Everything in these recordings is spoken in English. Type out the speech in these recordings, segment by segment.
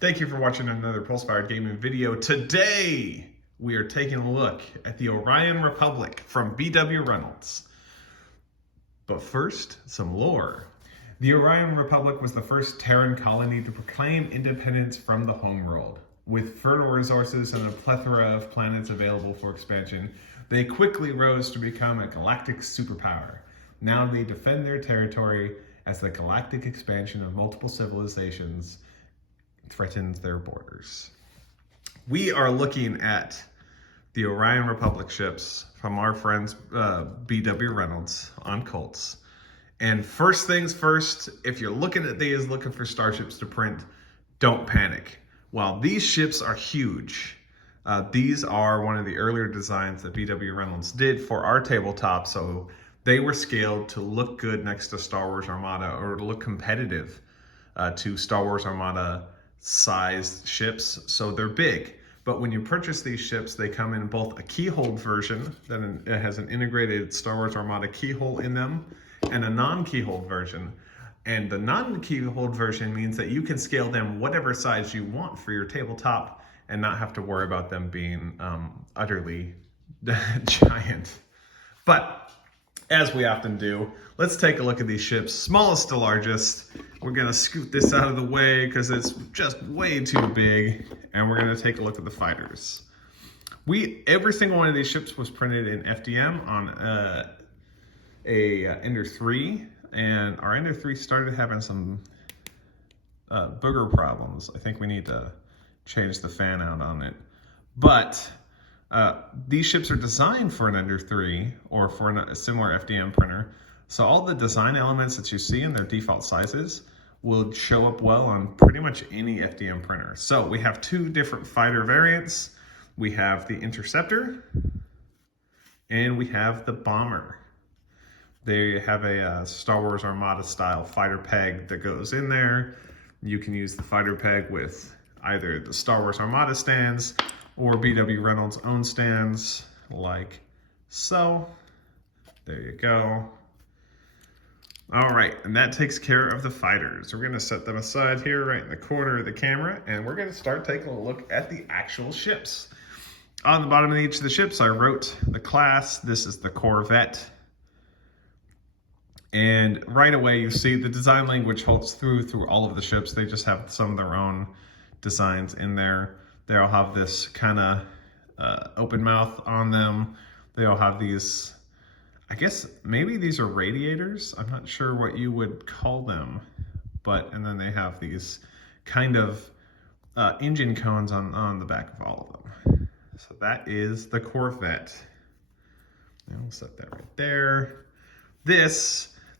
Thank you for watching another Pulse-Fired Gaming video. Today, we are taking a look at the Orion Republic from BWReynolds. But first, some lore. The Orion Republic was the first Terran colony to proclaim independence from the homeworld. With fertile resources and a plethora of planets available for expansion, they quickly rose to become a galactic superpower. Now they defend their territory as the galactic expansion of multiple civilizations threatens their borders. We are looking at the Orion Republic ships from our friends BWReynolds on Colts. And first things first, if you're looking at these, looking for starships to print, don't panic. While these ships are huge, these are one of the earlier designs that BWReynolds did for our tabletop, so they were scaled to look good next to Star Wars Armada or to look competitive to Star Wars Armada sized ships, so they're big. But when you purchase these ships, they come in both a keyhole version that it has an integrated Star Wars Armada keyhole in them and a non-keyhole version. And the non-keyhole version means that you can scale them whatever size you want for your tabletop and not have to worry about them being utterly giant. But as we often do, let's take a look at these ships, smallest to largest. We're gonna scoot this out of the way because it's just way too big, and we're gonna take a look at the fighters. Every single one of these ships was printed in FDM on a Ender 3, and our Ender 3 started having some booger problems. I think we need to change the fan out on it. But these ships are designed for an Ender 3 or for a similar FDM printer. So all the design elements that you see in their default sizes will show up well on pretty much any FDM printer. So we have two different fighter variants. We have the Interceptor and we have the Bomber. They have a Star Wars Armada style fighter peg that goes in there. You can use the fighter peg with either the Star Wars Armada stands or BWReynolds' own stands, like so. There you go. All right, and that takes care of the fighters. We're gonna set them aside here right in the corner of the camera, and we're gonna start taking a look at the actual ships. On the bottom of each of the ships, I wrote the class. This is the Corvette. And right away, you see the design language holds through all of the ships. They just have some of their own designs in there. They all have this kind of open mouth on them. They all have these, I guess maybe these are radiators. I'm not sure what you would call them, and then they have these kind of engine cones on the back of all of them. So that is the Corvette. And we'll set that right there.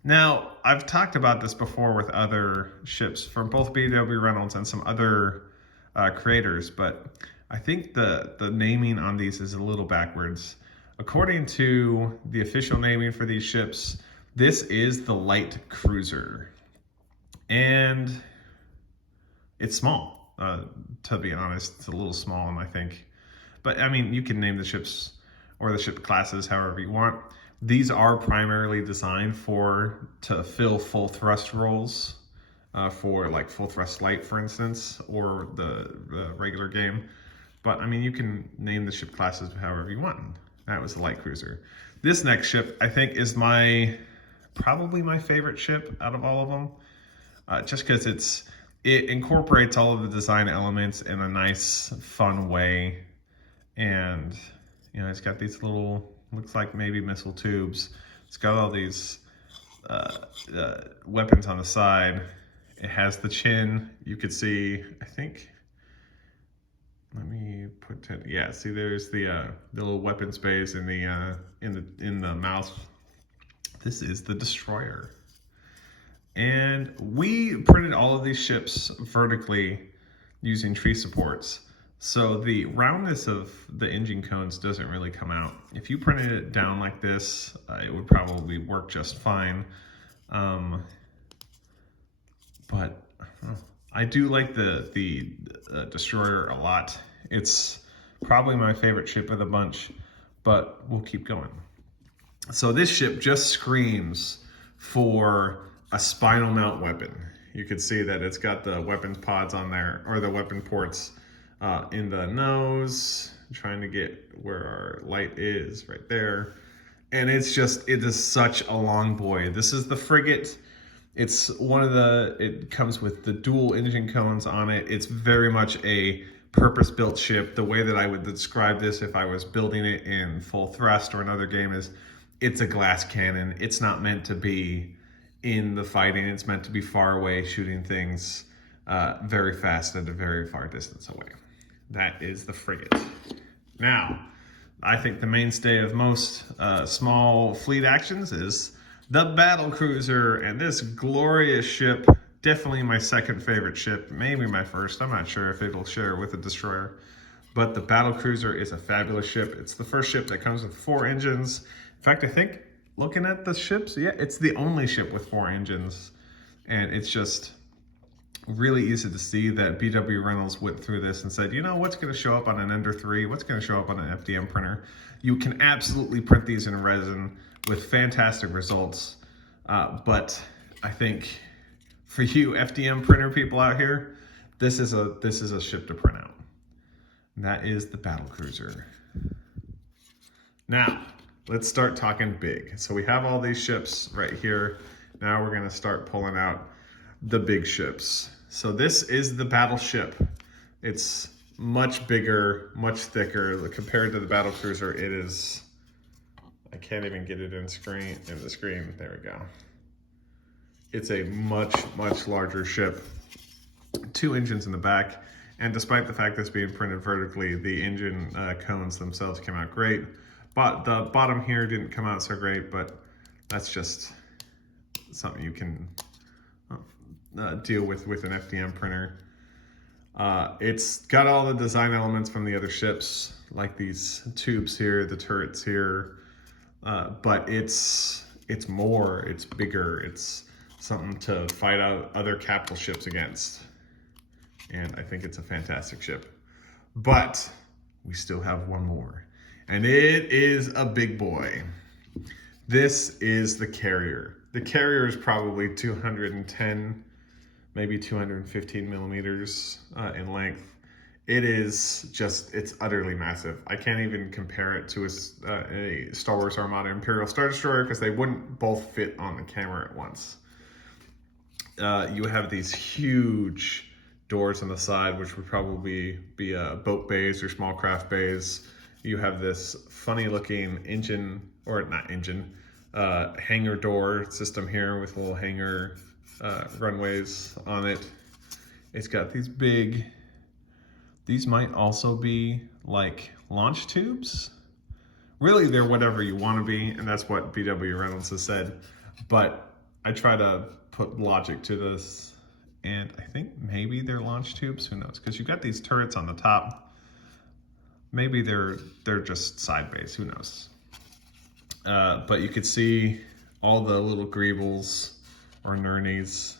Now I've talked about this before with other ships from both BWReynolds and some other creators, but I think the naming on these is a little backwards. According to the official naming for these ships, this is the light cruiser. And it's small, to be honest. It's a little small, I think. But I mean, you can name the ships or the ship classes however you want. These are primarily designed to fill full thrust roles, for like full thrust light, for instance, or the regular game. But I mean, you can name the ship classes however you want. That was the light cruiser. This next ship, I think, is probably my favorite ship out of all of them, just because it incorporates all of the design elements in a nice, fun way, and you know, it's got these little, looks like maybe missile tubes. It's got all these weapons on the side. It has the chin. You could see, I think. Let me put it. Yeah, see, there's the little weapon space in the mouth. This is the destroyer, and we printed all of these ships vertically using tree supports. So the roundness of the engine cones doesn't really come out. If you printed it down like this, it would probably work just fine. But I do like the destroyer a lot. It's probably my favorite ship of the bunch, but we'll keep going. So this ship just screams for a spinal mount weapon. You could see that it's got the weapons pods on there, or the weapon ports in the nose. I'm trying to get where our light is, right there. And it is such a long boy. This is the frigate. It's it comes with the dual engine cones on it. It's very much a purpose-built ship. The way that I would describe this if I was building it in full thrust or another game is it's a glass cannon. It's not meant to be in the fighting. It's meant to be far away, shooting things very fast at a very far distance away. That is the frigate. Now, I think the mainstay of most small fleet actions is the battle cruiser, and this glorious ship, definitely my second favorite ship, maybe my first. I'm not sure if it'll share with the destroyer, but the battle cruiser is a fabulous ship. It's the first ship that comes with 4 engines. In fact, I think looking at the ships, yeah, it's the only ship with 4 engines, and it's just really easy to see that BWReynolds went through this and said, you know, what's going to show up on an Ender 3? What's going to show up on an FDM printer? You can absolutely print these in resin with fantastic results. But I think for you FDM printer people out here, this is a ship to print out. And that is the battle cruiser. Now, let's start talking big. So we have all these ships right here. Now we're going to start pulling out the big ships. So this is the battleship. It's much bigger, much thicker compared to the battle cruiser. It is, I can't even get it in the screen. There we go. It's a much, much larger ship. 2 engines in the back. And despite the fact this being printed vertically, the engine cones themselves came out great. But the bottom here didn't come out so great, but that's just something you can deal with an FDM printer. It's got all the design elements from the other ships, like these tubes here, the turrets here, but it's more, it's bigger, it's something to fight out other capital ships against. And I think it's a fantastic ship. But we still have one more, and it is a big boy. This is the carrier. The carrier is probably 210, maybe 215 millimeters in length. It is just, it's utterly massive. I can't even compare it to a Star Wars Armada Imperial Star Destroyer because they wouldn't both fit on the camera at once. You have these huge doors on the side, which would probably be boat bays or small craft bays. You have this funny looking engine, or not engine, hangar door system here with little hangar runways on it. It's got these big, these might also be like launch tubes. Really, they're whatever you want to be, and that's what BWReynolds has said. But I try to put logic to this, and I think maybe they're launch tubes. Who knows? Because you've got these turrets on the top. Maybe they're just side bays. Who knows? But you could see all the little greebles or nurnies,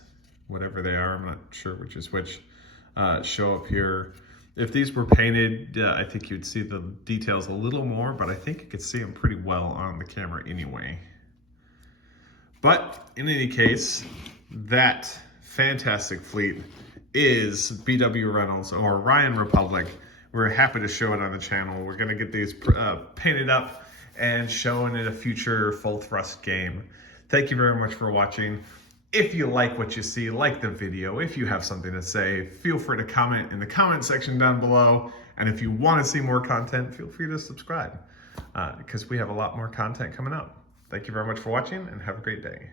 whatever they are. I'm not sure which is which. Show up here. If these were painted, I think you'd see the details a little more, but I think you could see them pretty well on the camera anyway. But in any case, that fantastic fleet is BWReynolds or Orion Republic. We're happy to show it on the channel. We're going to get these painted up and shown in a future full thrust game. Thank you very much for watching. If you like what you see, like the video. If you have something to say, feel free to comment in the comment section down below. And if you want to see more content, feel free to subscribe because we have a lot more content coming up. Thank you very much for watching and have a great day.